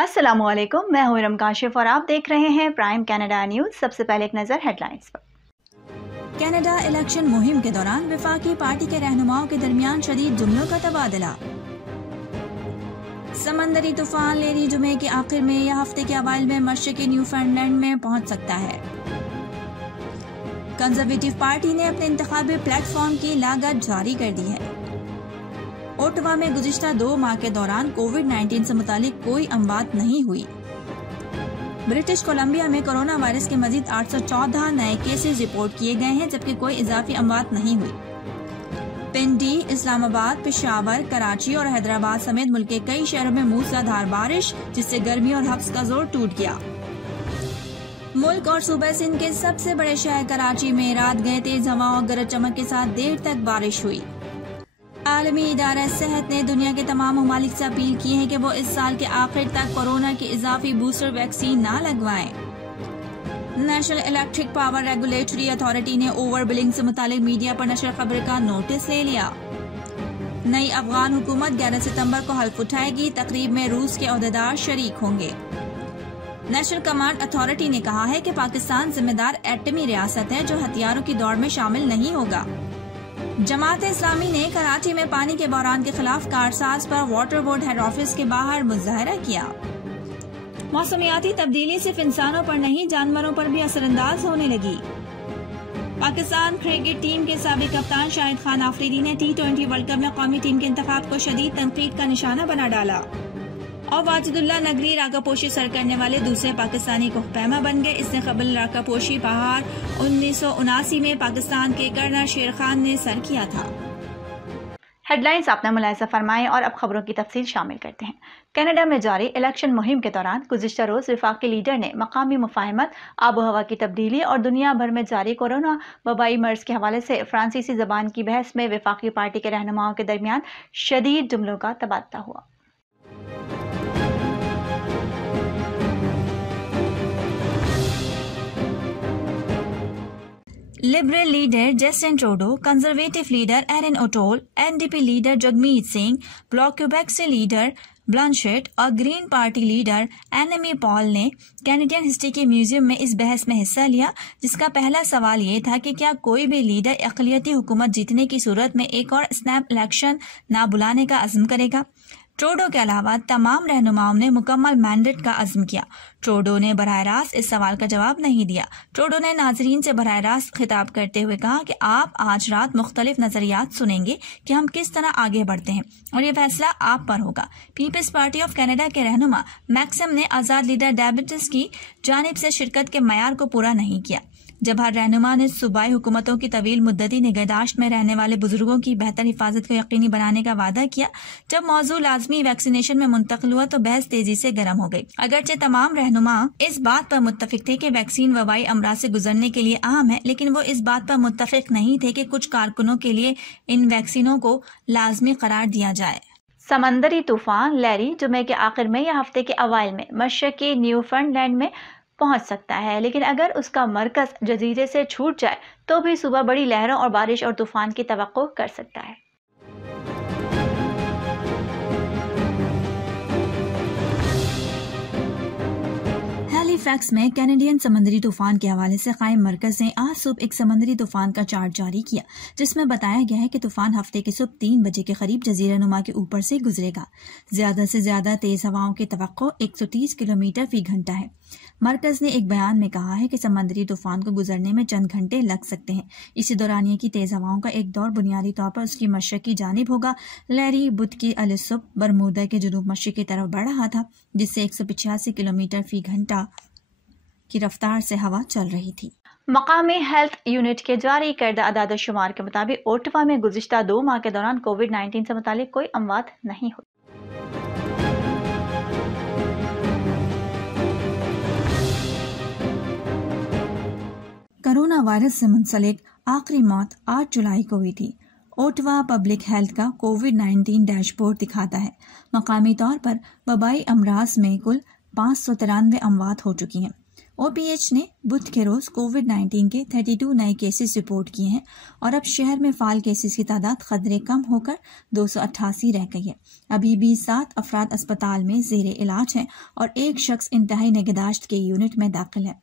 अस्सलामुअलैकुम, मैं हूं इरम काशिफ और आप देख रहे हैं प्राइम कनाडा न्यूज। सबसे पहले एक नजर हेडलाइंस पर। कनाडा इलेक्शन मुहिम के दौरान वफाकी पार्टी के रहनुमाओं के दरमियान शदीद जुमलों का तबादला। समंदरी तूफान लेरी जुमे के आखिर में या हफ्ते के अवाइल में मशरिकी न्यूफाउंडलैंड में पहुंच सकता है। कंजर्वेटिव पार्टी ने अपने इंतखाबी प्लेटफॉर्म की लागत जारी कर दी है। ओटावा में गुज़िश्ता 2 माह के दौरान कोविड-19 से मुतालिक कोई अमवात नहीं हुई। ब्रिटिश कोलंबिया में कोरोना वायरस के मजीद 814 नए केसेस रिपोर्ट किए गए हैं, जबकि कोई इजाफी अमवात नहीं हुई। पिंडी, इस्लामाबाद, पेशावर, कराची और हैदराबाद समेत मुल्क के कई शहरों में मूसलाधार बारिश, जिससे गर्मी और हब्स का जोर टूट गया। मुल्क और सूबे सिंध के सबसे बड़े शहर कराची में रात गए तेज हवाओं और गरज चमक के साथ देर तक बारिश हुई। आलमी इदारा सेहत ने दुनिया के तमाम ममालिक से अपील की है कि वो इस साल के आखिर तक कोरोना की इजाफी बूस्टर वैक्सीन न लगवाएं। National electric power regulatory authority ने ओवर बिलिंग से मुतालिक मीडिया पर नशर खबर का नोटिस ले लिया। नई अफगान हुकूमत 11 सितंबर को हल्फ उठाएगी। तकरीब में रूस के ओहदेदार शरीक होंगे। नेशनल कमांड अथॉरिटी ने कहा है कि पाकिस्तान जिम्मेदार एटमी रियासत है जो हथियारों की दौड़ में शामिल नहीं होगा। जमात इस्लामी ने कराची में पानी के बहरान के खिलाफ कारसाज पर वाटर बोर्ड हेड ऑफिस के बाहर मुजाहरा किया। मौसमियाती तब्दीली सिर्फ इंसानों पर नहीं, जानवरों पर भी असरअंदाज होने लगी। पाकिस्तान क्रिकेट टीम के साबिक कप्तान शाहिद खान आफरीदी ने T20 वर्ल्ड कप में कौमी टीम के इंतखाब को शदीद तनकीद का निशाना बना डाला और वाजिदुल्लाह नगरी राकापोशी सर करने वाले दूसरे पाकिस्तानी कोहपैमा बन गए। इसने कबल राकापोशी पहाड़ 1979 में पाकिस्तान के कर्नल शेर खान ने सर किया था। हेडलाइंस आपने मुलाहिजा फरमाए और अब खबरों की तफसील शामिल करते हैं। कनाडा में जारी इलेक्शन मुहिम के दौरान गुज़िश्ता रोज वफाकी लीडर ने मकामी मुफाहमत, आबो हवा की तब्दीली और दुनिया भर में जारी कोरोना वबाई मर्ज के हवाले से फ्रांसीसी जबान की बहस में वफाकी पार्टी के रहनुमाओं के दरमियान शदीद जुमलों का तबादला हुआ। Liberal leader Justin Trudeau, conservative leader Erin O'Toole, NDP leader Jagmeet Singh, Bloc Quebec से लीडर ब्लंशेट और green party leader Annamie Paul ने कैनेडियन हिस्ट्री के म्यूजियम में इस बहस में हिस्सा लिया, जिसका पहला सवाल ये था कि क्या कोई भी लीडर अक़लियती हुकूमत जीतने की सूरत में एक और स्नैप इलेक्शन ना बुलाने का अज़्म करेगा। ट्रूडो के अलावा तमाम रहनुमाओं ने मुकम्मल मैंडेट का अज़्म किया। ट्रूडो ने बराह रास्त इस सवाल का जवाब नहीं दिया। ट्रूडो ने नाजरीन से बराह रास्त खिताब करते हुए कहा कि आप आज रात मुख्तलिफ नजरियात सुनेंगे कि हम किस तरह आगे बढ़ते हैं और ये फैसला आप पर होगा। पीपल्स पार्टी ऑफ कनाडा के रहनुमा मैक्सिम ने आज़ाद लीडर डायबिटिस की जानिब से शिरकत के मयार को पूरा नहीं किया। जब हर रहनुमा ने सूबाई हुकूमतों की तवील मुद्दती निगहदाश्त में रहने वाले बुजुर्गों की बेहतर हिफाजत को यकीनी बनाने का वादा किया। जब मौजू लाजमी वैक्सीनेशन में मुंतकिल हुआ तो बहस तेजी से गर्म हो गई। अगरचे तमाम रहनुमा इस बात पर मुत्तफिक थे कि वैक्सीन वबाई अमराज से गुजरने के लिए अहम है, लेकिन वो इस बात पर मुत्तफिक नहीं थे कि कुछ कारकुनों के लिए इन वैक्सीनों को लाजमी करार दिया जाए। समंदरी तूफान लैरी जुमे के आखिर में या हफ्ते के अवाइल में मशरकी न्यूफाउंडलैंड में पहुंच सकता है, लेकिन अगर उसका मरकज जजीरे से छूट जाए तो भी सुबह बड़ी लहरों और बारिश और तूफान की तवक्को कर सकता है। हैलिफैक्स में कैनेडियन समंदरी तूफान के हवाले से कायम मरकज ने आज सुबह एक समंदरी तूफान का चार्ट जारी किया, जिसमें बताया गया है कि तूफान हफ्ते की सुबह 3 बजे के करीब जजीरा नुमा के ऊपर से गुजरेगा। ज्यादा से ज्यादा तेज हवाओं की तवक्को 130 किलोमीटर फी घंटा है। मरकज ने एक बयान में कहा है कि समंदरी तूफान को गुजरने में चंद घंटे लग सकते हैं। इसी दौरानिये की तेज हवाओं का एक दौर बुनियादी तौर पर उसकी मशरकी जानिब होगा। लैरी बुध की अलसुब बरमूदा के जुनूब मशरक की तरफ बढ़ रहा था, जिससे 185 किलोमीटर फी घंटा की रफ्तार से हवा चल रही थी। मकामी हेल्थ यूनिट के जारी करदा अदाद शुमार के मुताबिक ओटावा में गुज़िश्ता 2 माह के दौरान कोविड-19 से मुतालिक कोई अमवात नहीं हुई। कोरोना वायरस से मुंसलिक आखिरी मौत 8 जुलाई को हुई थी। ओटावा पब्लिक हेल्थ का कोविड-19 डैशबोर्ड दिखाता है। मकामी तौर पर वबाई अमराज में कुल 593 अमवात हो चुकी हैं। OPH ने बुध के रोज कोविड-19 के 32 नए केसेस रिपोर्ट किए हैं और अब शहर में फाल केसेस की तादाद खतरे कम होकर 288 रह गई है। अभी भी 7 अफराद अस्पताल में जेरे इलाज हैं और एक शख्स इंतहाई निगहदाश्त के यूनिट में दाखिल है।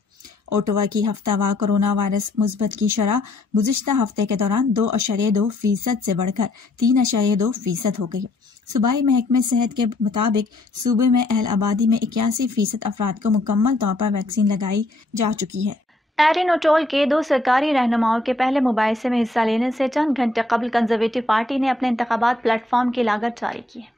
ओटावा की हफ्तावार कोरोना वायरस मुस्बत की शरह गुज़िश्ता हफ्ते के दौरान 2.2% से बढ़कर 3.2% हो गई। सूबाई महकमे सेहत के मुताबिक सूबे में अहल आबादी में 81% अफराद को मुकम्मल तौर पर वैक्सीन लगाई जा चुकी है। एरिन ओटोल के 2 सरकारी रहनुमाओं के पहले मुबाहिसे में हिस्सा लेने से चंद घंटे कबल कंजर्वेटिव पार्टी ने अपने इंतखाबात प्लेटफॉर्म की लागत जारी की है।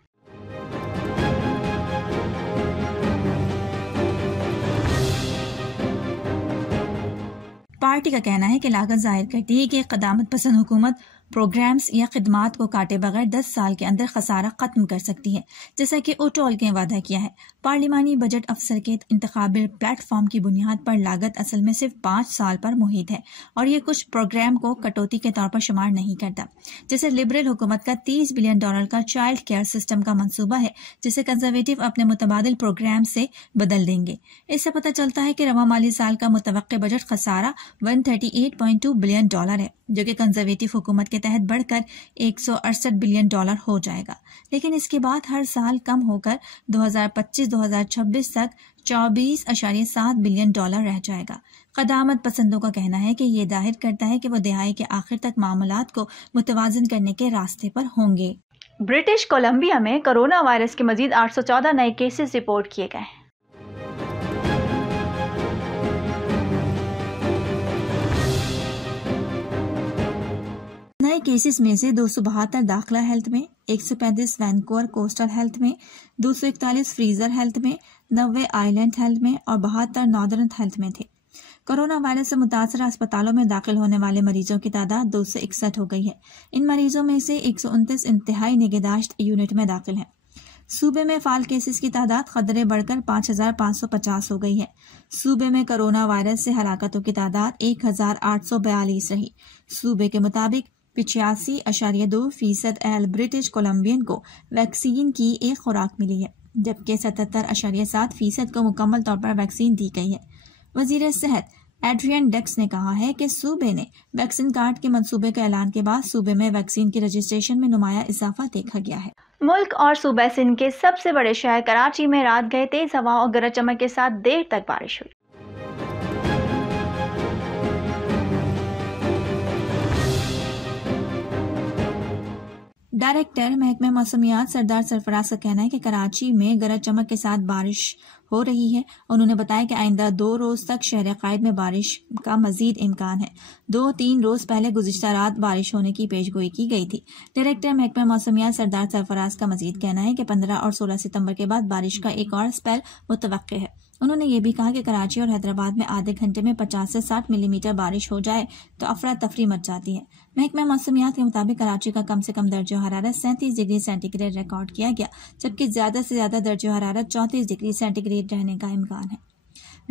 पार्टी का कहना है कि लागत जाहिर करती है कि क़दामत पसंद हुकूमत प्रोग्राम्स या खिदमात को काटे बगैर 10 साल के अंदर खसारा खत्म कर सकती है, जैसा कि ओटोल ने वादा किया है। पार्लिमानी बजट अफसर के इंतखाबी प्लेटफॉर्म की बुनियाद पर लागत असल में सिर्फ 5 साल पर मुहित है और ये कुछ प्रोग्राम को कटौती के तौर पर शुमार नहीं करता। जैसे लिबरल हुकूमत का $30 बिलियन का चाइल्ड केयर सिस्टम का मंसूबा है, जिसे कंजर्वेटिव अपने मुतबादिल प्रोग्राम से बदल देंगे। इससे पता चलता है कि रवा माली साल का मुतवक्के बजट खसारा $138.2 बिलियन है, जो कि कंजर्वेटिव हुकूमत के तहत बढ़कर $168 बिलियन हो जाएगा। लेकिन इसके बाद हर साल कम होकर 2025-2026 तक $24.7 बिलियन रह जाएगा। क़दामत पसंदों का कहना है कि ये जाहिर करता है कि वो दिहाई के आखिर तक मामलात को मुतवाज़िन करने के रास्ते पर होंगे। ब्रिटिश कोलंबिया में कोरोना वायरस के मजीद 814 नए केसेस रिपोर्ट किए गए हैं। नए केसेस में से 272 दाखला हेल्थ में, 135 वैनकूवर कोस्टल हेल्थ में, 241 फ्रीजर हेल्थ में, 90 आइलैंड हेल्थ में और 72 नॉर्दर्न हेल्थ में थे। कोरोना वायरस से मुतासर अस्पतालों में दाखिल होने वाले मरीजों की तादाद 261 हो गई है। इन मरीजों में से 129 इंतहाई निगहदाश्त यूनिट में दाखिल हैं। सूबे में फाल केसेस की तादाद खतरे बढ़कर 5,550 हो गई है। सूबे में कोरोना वायरस से हलाकतों की तादाद 1,842 रही। सूबे के मुताबिक 85.2% अहल ब्रिटिश कोलंबियन को वैक्सीन की एक खुराक मिली है, जबकि 77.7% को मुकम्मल तौर पर वैक्सीन दी गई है। वजीर सेहत एड्रियन डेक्स ने कहा है कि सूबे ने वैक्सीन कार्ड के मंसूबे के ऐलान के बाद सूबे में वैक्सीन की रजिस्ट्रेशन में नुमाया इजाफा देखा गया है। मुल्क और सूबा सिंध के सबसे बड़े शहर कराची में रात गए तेज हवा और गरज चमक के साथ देर तक बारिश हुई। डायरेक्टर महकमे मौसमियात सरदार सरफराज का कहना है कि कराची में गरज चमक के साथ बारिश हो रही है। उन्होंने बताया कि आइंदा 2 रोज तक शहर कायद में बारिश का मजीद इम्कान है। 2-3 रोज पहले गुज़िश्ता रात बारिश होने की पेशगोई की गई थी। डायरेक्टर महकमा मौसमियात सरदार सरफराज का मजीद कहना है कि 15 और 16 सितंबर के बाद बारिश का एक और स्पेल मुतवक्के है। उन्होंने ये भी कहा कि कराची और हैदराबाद में आधे घंटे में 50 से 60 मिलीमीटर बारिश हो जाए तो अफरा तफरी मच जाती है। महकमा मौसमियात के मुताबिक कराची का कम से कम दर्जा हरारत 37 डिग्री सेंटीग्रेड रिकॉर्ड किया गया, जबकि ज्यादा से ज्यादा दर्जा हरारत 34 डिग्री सेंटीग्रेड रहने का इम्कान है।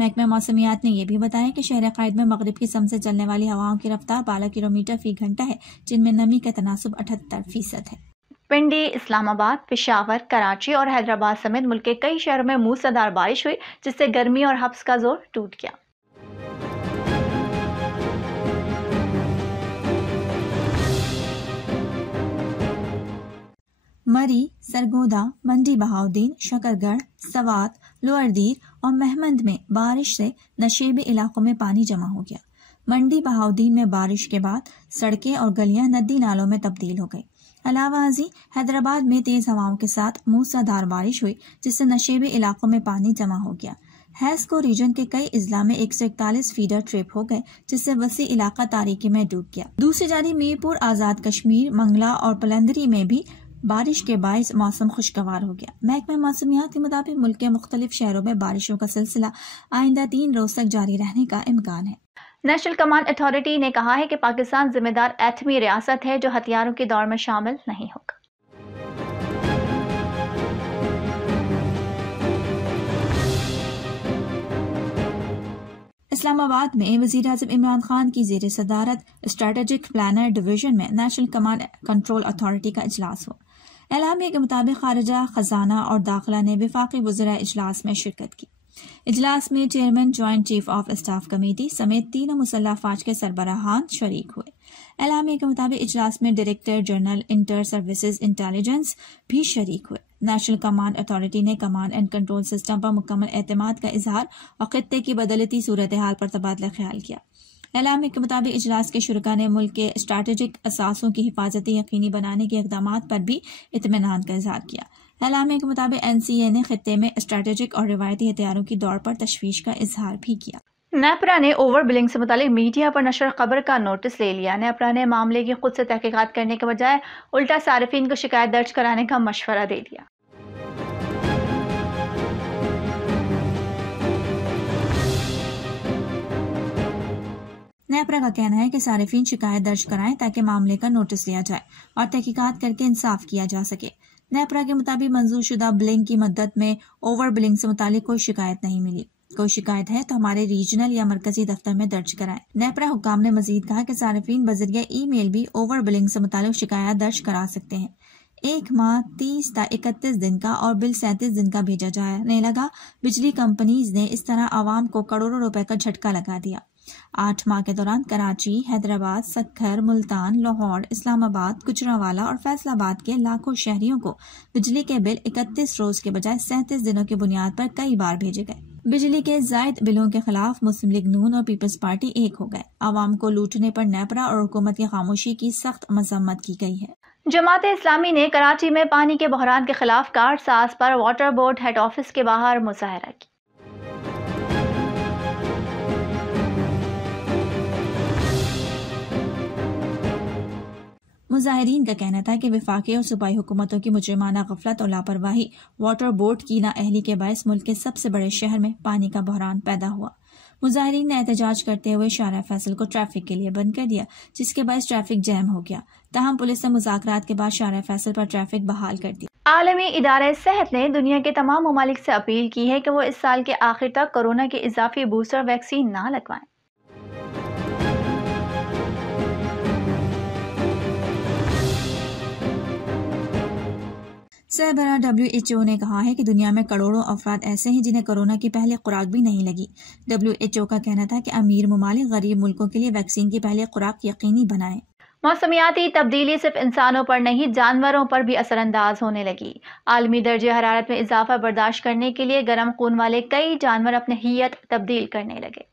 महकमा मौसमियात ने यह भी बताया कि शहर कायद में मगरिब की सम से चलने वाली हवाओं की रफ्तार 12 किलोमीटर फी घंटा है, जिनमें नमी का तनासुब 78% है। पिंडी, इस्लामाबाद, पेशावर, कराची और हैदराबाद समेत मुल्क के कई शहरों में मूसलाधार बारिश हुई, जिससे गर्मी और हब्स का जोर टूट गया। मरी, सरगोदा, मंडी बहाउद्दीन, शकरगढ़, सवात, लोअर दीर और महमंद में बारिश से नशेबी इलाकों में पानी जमा हो गया। मंडी बहाउद्दीन में बारिश के बाद सड़कें और गलियां नदी नालों में तब्दील हो गई। अलावाजी हैदराबाद में तेज हवाओं के साथ मूसलाधार बारिश हुई, जिससे नशेबी इलाकों में पानी जमा हो गया। हैस्को रीजन के कई इजला में 141 फीडर ट्रिप हो गए, जिससे वसी इलाका तारीकी में डूब गया। दूसरी जानिब मीरपुर, आजाद कश्मीर, मंगला और पलंदरी में भी बारिश के बायस मौसम खुशगवार हो गया। महकमा मौसमियात के मुताबिक मुल्क के मुख्तलिफ शहरों में बारिशों का सिलसिला आइंदा 3 रोज तक जारी रहने का इम्कान है। नेशनल कमांड अथॉरिटी ने कहा है कि पाकिस्तान जिम्मेदार एटमी रियासत है जो हथियारों की दौड़ में शामिल नहीं होगा। इस्लामाबाद में वज़ीर-ए-आज़म इमरान खान की ज़ेर सदारत स्ट्रेटेजिक प्लानर डिवीजन में नेशनल कमांड कंट्रोल अथॉरिटी का इजलास हुआ। एलामिया के मुताबिक खारिजा, खजाना और दाखिला ने वफाकी वज़ीरा इजलास में शिरकत की। इजलास में chairman joint chief of staff committee समेत तीनों मुसल्लह अफवाज के सरबराहान शरीक हुए। एलामिया के मुताबिक इजलास में director general inter services intelligence भी शरीक हुए। नेशनल कमांड अथॉरिटी ने कमांड एंड कंट्रोल सिस्टम पर मुकम्मल एतमाद का इजहार और खित्ते की बदलती सूरत हाल पर तबादला ख्याल किया। एलामिया के मुताबिक इजलास के शुरका ने मुल्क के स्ट्रैटेजिक असासों की हिफाजती यकीनी बनाने के इक़दामात पर भी इत्मीनान का इजहार किया। एलामिया के मुताबिक NCA ने खित्ते में स्ट्रैटेजिक और रिवायती हथियारों की दौड़ पर तशवीश का इजहार भी किया। नेपरा ने ओवर बिलिंग से मुतालिक मीडिया पर नशर खबर का नोटिस ले लिया। नेपरा ने मामले की खुद से तहकीकात करने के बजाय उल्टा सारिफीन को शिकायत दर्ज कराने का मशवरा दे दिया। नेपरा का कहना है कि सारिफीन शिकायत दर्ज कराएं ताकि मामले का नोटिस लिया जाए और तहकीकात करके इंसाफ किया जा सके। नेपरा के मुताबिक मंजूर शुदा बिलिंग की मद्दत में ओवर बिलिंग से मुतालिक कोई शिकायत नहीं मिली। कोई शिकायत है तो हमारे रीजनल या मरकजी दफ्तर में दर्ज कराएं। नेपरा हुक्काम ने मजीद कहा कि सारिफीन बजरिया ईमेल भी ओवर बिलिंग से मुतालिक शिकायत दर्ज करा सकते हैं। 1 माह 30 ता 31 दिन का और बिल 37 दिन का भेजा जाने लगा। बिजली कंपनीज ने इस तरह आवाम को करोड़ों रुपए का झटका लगा दिया। 8 माह के दौरान कराची, हैदराबाद, सक्खर, मुल्तान, लाहौर, इस्लामाबाद, गुजरांवाला और फैसलाबाद के लाखों शहरियों को बिजली के बिल 31 रोज के बजाय 37 दिनों की बुनियाद पर कई बार भेजे गए। बिजली के जायद बिलों के खिलाफ मुस्लिम लीग नून और पीपल्स पार्टी एक हो गए। आवाम को लूटने पर नेपरा और हुकूमत की खामोशी की सख्त मजम्मत की गई है। जमात इस्लामी ने कराची में पानी के बहरान के खिलाफ कारसाज पर वाटर बोर्ड हेड ऑफिस के बाहर मुजाहरा किया। मुजाहिरीन का कहना था कि वफाकी और सूबाई हुकूमतों की मुजरिमाना गफलत और लापरवाही वाटर बोर्ड की नाअहली के बायस मुल्क के सबसे बड़े शहर में पानी का बहरान पैदा हुआ। मुजाहिरीन ने एहतजाज करते हुए शारा फैसल को ट्रैफिक के लिए बंद कर दिया, जिसके बायस ट्रैफिक जैम हो गया। ताहम पुलिस ने मुज़ाकरात के बाद शारा फैसल पर ट्रैफिक बहाल कर दी। आलमी इदारा सेहत ने दुनिया के तमाम ममालिक से अपील की है कि वो इस साल के आखिर तक कोरोना की इजाफी बूस्टर वैक्सीन ना लगवाएं। सरबराह WHO ने कहा है कि दुनिया में करोड़ों अफराद ऐसे हैं जिन्हें कोरोना की पहली खुराक भी नहीं लगी। WHO का कहना था कि अमीर ममालिक गरीब मुल्कों के लिए वैक्सीन की पहली खुराक यकीनी बनाएं। मौसमियाती तब्दीली सिर्फ इंसानों पर नहीं, जानवरों पर भी असरअंदाज होने लगी। आलमी दर्जे हरारत में इजाफा बर्दाश्त करने के लिए गर्म खून वाले कई जानवर अपनी हियत तब्दील करने लगे।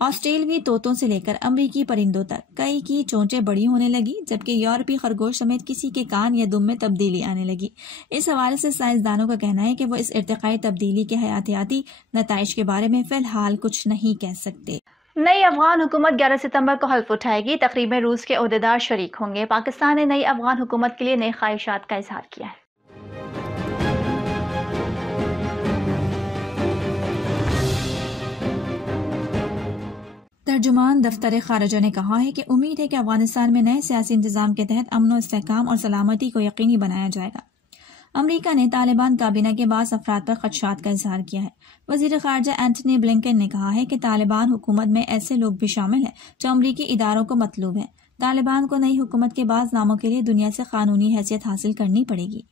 ऑस्ट्रेलियाई तोतों से लेकर अमरीकी परिंदों तक कई की चोंचें बड़ी होने लगी, जबकि यूरोपीय खरगोश समेत किसी के कान या दुम में तब्दीली आने लगी। इस हवाले से साइंसदानों का कहना है कि वो इस इर्तिकाई तब्दीली के हयातियाती नताइज के बारे में फिलहाल कुछ नहीं कह सकते। नई अफगान हुकूमत 11 सितंबर को हल्फ उठाएगी। तकरीब में रूस के ओहदेदार शरीक होंगे। पाकिस्तान ने नई अफगान हुकूमत के लिए नई ख्वाहिशात का इजहार किया है। तर्जुमान दफ्तर खारजा ने कहा है कि उम्मीद है कि अफगानिस्तान में नए सियासी इंतजाम के तहत अमन और इस्तेहकाम और सलामती को यकीनी बनाया जाएगा। अमरीका ने तालिबान काबीना के बाद अफराद पर खदशात का इजहार किया है। वजीर खारजा एंटनी ब्लिंकन ने कहा है कि तालिबान हुकूमत में ऐसे लोग भी शामिल हैं जो अमरीकी इदारों को मतलूब हैं। तालिबान को नई हुकूमत के बाद नामों के लिए दुनिया से कानूनी हैसियत हासिल करनी पड़ेगी।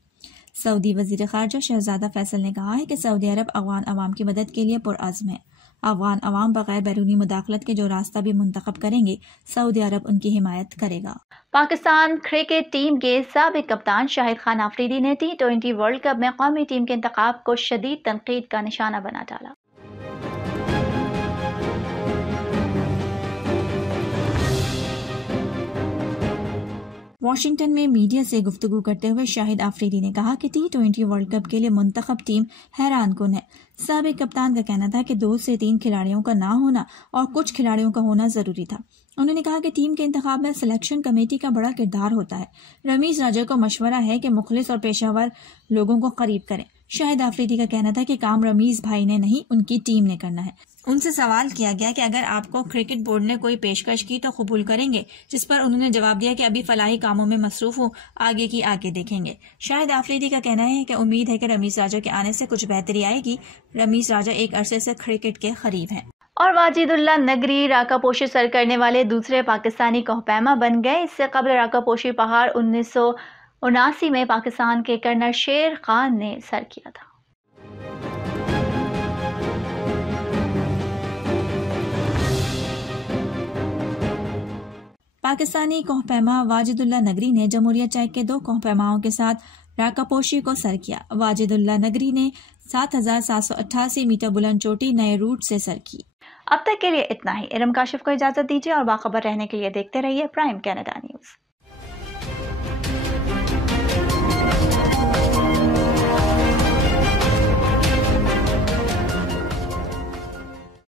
सऊदी वजीर खारजा शहजादा फैसल ने कहा है कि सऊदी अरब अफगान अवाम की मदद के लिए पुरअज़्म है। अफगान अवाम बगैर बैरूनी मुदाखलत के जो रास्ता भी मुंतखब करेंगे, सऊदी अरब उनकी हिमायत करेगा। पाकिस्तान क्रिकेट टीम के साबिक कप्तान शाहिद खान आफरीदी ने T20 वर्ल्ड कप में कौमी टीम के इंतखाब को शदीद तनकीद का निशाना बना डाला। वाशिंगटन में मीडिया से गुफ्तगू करते हुए शाहिद आफरीदी ने कहा कि T20 वर्ल्ड कप के लिए मुंतखब टीम हैरान कुन है। साबिक कप्तान का कहना था कि 2 से 3 खिलाड़ियों का ना होना और कुछ खिलाड़ियों का होना जरूरी था। उन्होंने कहा कि टीम के इंतखाब में सिलेक्शन कमेटी का बड़ा किरदार होता है। रमीज राजा को मशवरा है कि मुखलिस और पेशावर लोगों को करीब करें। शाहिद आफरीदी का कहना था कि काम रमीज भाई ने नहीं, उनकी टीम ने करना है। उनसे सवाल किया गया कि अगर आपको क्रिकेट बोर्ड ने कोई पेशकश की तो कबूल करेंगे, जिस पर उन्होंने जवाब दिया कि अभी फलाही कामों में मसरूफ हूँ, आगे की आगे देखेंगे। शाहिद आफरीदी का कहना है कि उम्मीद है कि रमीज राजा के आने से कुछ बेहतरी आएगी। रमीज राजा एक अरसे से क्रिकेट के करीब हैं। और वाजिदुल्लाह नगरी राकापोशी सर करने वाले दूसरे पाकिस्तानी कोहपैमा बन गए। इससे कबल राकापोशी पहाड़ 1979 में पाकिस्तान के कर्नल शेर खान ने सर किया था। पाकिस्तानी कोहपैमा वाजिदुल्लाह नगरी ने जमहूरिया चेक के 2 कोहपैमाओं के साथ राकापोशी को सर किया। वाजिदुल्लाह नगरी ने 7,788 मीटर बुलंद चोटी नए रूट से सर की। अब तक के लिए इतना ही। इरम काशिफ को इजाजत दीजिए और बाखबर रहने के लिए देखते रहिए प्राइम कनाडा न्यूज़।